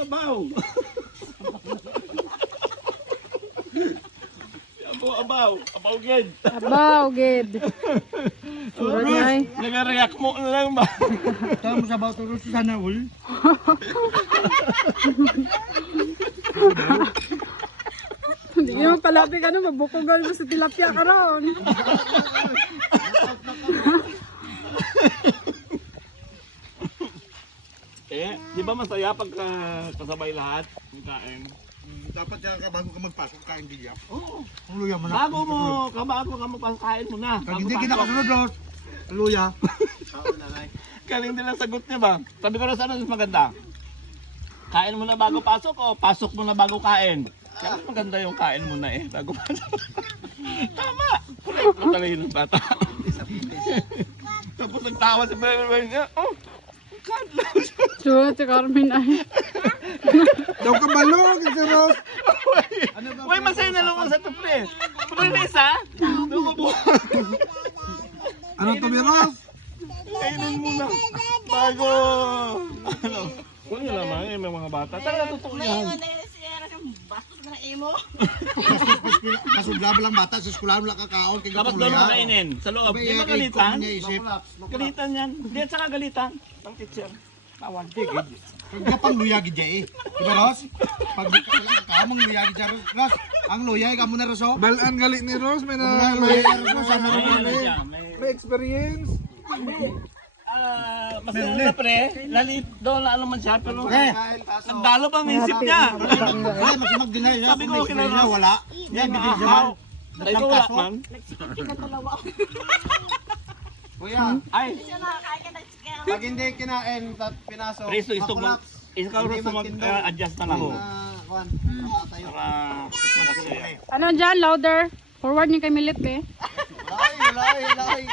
Abaw. Abaw. Abaw gid. Abaw, gid. Sura niya ay. Nag-react mo na lang ba? Tama sa bato ro sa sana ul. Hindi mo palapit ka na, mabukogal mo sa tilapia ka ron. Di ba masaya pag kasabay lahat ng kain? Dapat ka bago ka magpasok kain diya. Oo. Ang luya mo na. Bago ka magpakain mo na. Pag hindi kinakasunod ros. Luya. Galing din ang sagot niya ba? Sabi ko na sana mas maganda. Kain mo na bago pasok o pasok mo na bago kain? Kaya mas maganda yung kain mo na bago pasok. Tama! Correct mo talaga yung bata. Tapos nagtawa si Bel niya. Oh! Kadlaw siya. Sura si Carmen ay. Daw ka balog ito ros. Uy, masaya na lang mo sa tupre. Pre na isa? Doon ko buha. Ano to ros? Kainin mo na. Bago. Ano? Kung yun naman, may mga bata. Talaga totoo yan. Masugla ba lang bata sa eskwelahan wala kakaon kay Tapos doon mo kainin. Sa loob. Di ba galitan? Galitan yan. Hindi at saka galitan. Ang teacher. Tawan. Pag pang luya gid eh. Diba ros? Pag di ka lang kamong luya gid ros. Ang luya ka mo na ros. Balaan gali ni Rose, may na may experience. Mas na pre, lalip doon na ano man siya, pero nagdalo pa ang isip niya. Wala masimag din na. Sabi ko, kinala. Wala. Yan, maahaw. Ay, ko wala man. Kuya, Ay, pag hindi kinain at pinasok. Preso, ikaw rin mag-adjust na lang. Kuan. Para masaya. Ano dyan, louder? Forward niyo kay Milip eh. Lay.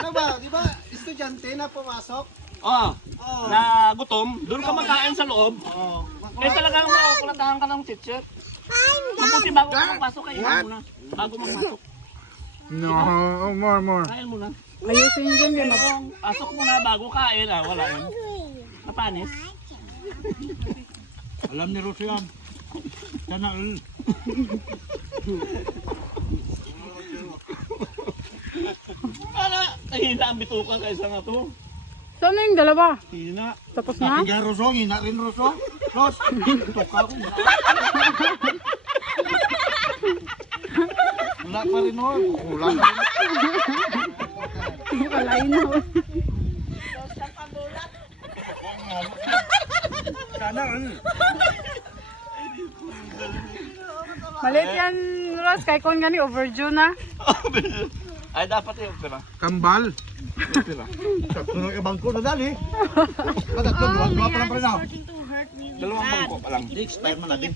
Ano ba? Di ba estudyante na pumasok? Oh, na gutom, doon ka magkain sa loob. Talagang makukulatahan ka ng teacher. Mabuti bago ka magpasok, kainin mo muna. Bago magpasok. No, more. Kain mo na. Ayusin niyo dyan, gano'n. Kung pasok mo na bago kain, wala yun. Napanis. Alam ni Rose yan. Sana Hina ang bituka kaysa nga to. Saan na yung dalawa? Hina. Tapos na? Kaya Rosong, hina rin Rosong. Ros, tuka ko. Wala pa rin nun. Wala pa rin. Kalain na. Sana Malit yan, Ross. Kay kon gani overdue na. Ay, dapat yung pera. Kambal. Pera. Tunog ibang ko na dali. Patatlo, dua pa lang pa rin ako. Dalawang bangko pa lang. Expire mo na din.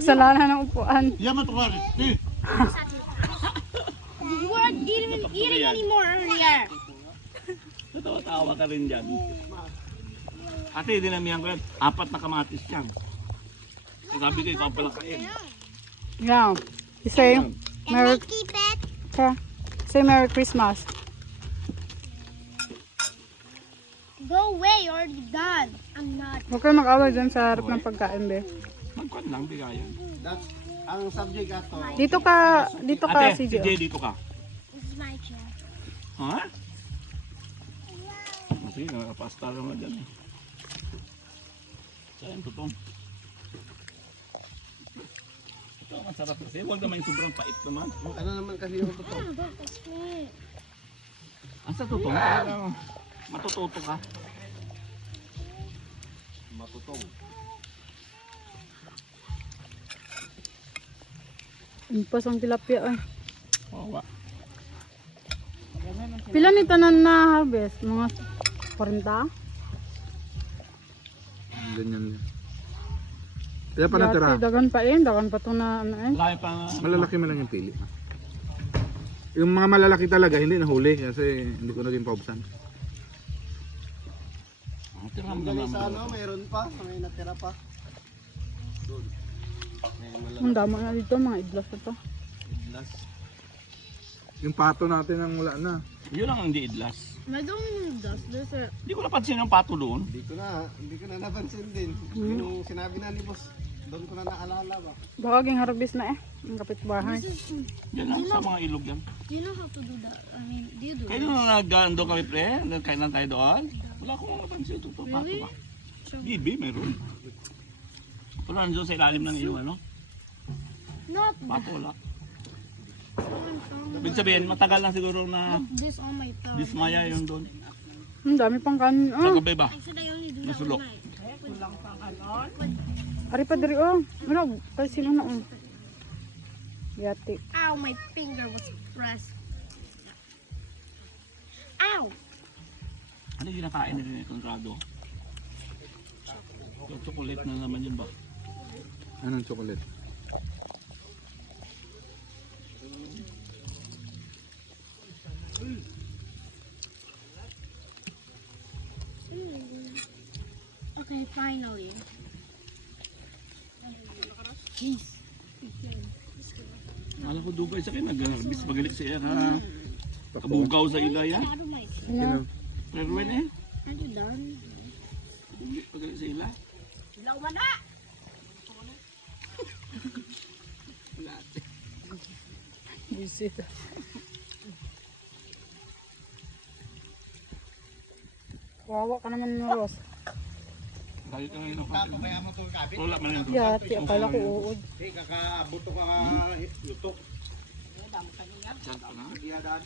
Kasalanan ng upuan. Yaman to kari. You weren't eating anymore earlier. Tawa-tawa ka rin dyan. Ate, dinamihan ko yan. 4 na kamatis yan. Sabi ko, ikaw pala kain. Yeah. You say, Merry, Keep it. say Merry Christmas. Go away, you're already done. I'm not. Huwag kayo mag-away dyan sa harap ng pagkain, be. Magkuhan lang, bigayan. That's ang subject ato. Dito ka, Ate, si si Jay, dito ka. This is my chair. Ha? Sige, nakapasta lang nga dyan. Saan tutong? Ito, masarap kasi. Huwag naman yung sobrang pait naman. Ano naman kasi yung totoo? Ang sa tutong, talagang matututo ka. Matutong. Impas ang tilapia, ay. Oo, Pila ni tanan na harvest? Mga 40? Ganyan. Kaya pa natira. Dagan pa to na ano eh. Laki pa. Malalaki man lang yung pili. Yung mga malalaki talaga, hindi nahuli kasi hindi ko naging paubsan. Tira mo Dali naman. sa ano, mayroon pa, may natira pa. Doon. Ang dama na dito, mga idlas na to. Last. Yung pato natin ang wala na. Yun ang hindi idlas. I don't even does this. Hindi ko napansin yung pato doon. Hindi ko na napansin din. Yung sinabi na ni boss, doon ko na naalala ba? Baka ging harvest na eh. Ang kapitbahay. This is. Yan lang sa mga ilog yan. Do you know how to do that? I mean, do you do Kaya nung nag-ando kami pre, nagkainan tayo doon. Wala akong napansin ito pato Really? ba? Bibi, meron. Wala nandun sa ilalim ng iyong ano. Not Pato wala. I'm Ibig sabihin, matagal lang siguro na this on my thumb. dismaya yung doon. Ang dami pang kanin. Sa Oh, gabi ba? Actually, I only do that Nasulo. one night. ari pa diri oh. Ano, pa sino na oh. Yati. Ow, my finger was pressed. Ow! Ano yung kinakain nila ni Conrado? Yung chocolate na naman yun ba? Anong chocolate? Okay, finally. Alam ko dugay sa akin, nag-bis magalit siya ka. Kabugaw sa ila yan. Out of my Ano? Pero when eh, Are you done? magalit sa ila. Visit. Kawawa ka naman ng Ross. Dahil ka ngayon ako. Kaya mo ito kabit. Wala man yun. Yati, akala ko uod. Hey, kakabuto ka lutok. Saan ka na? Iya, Dan.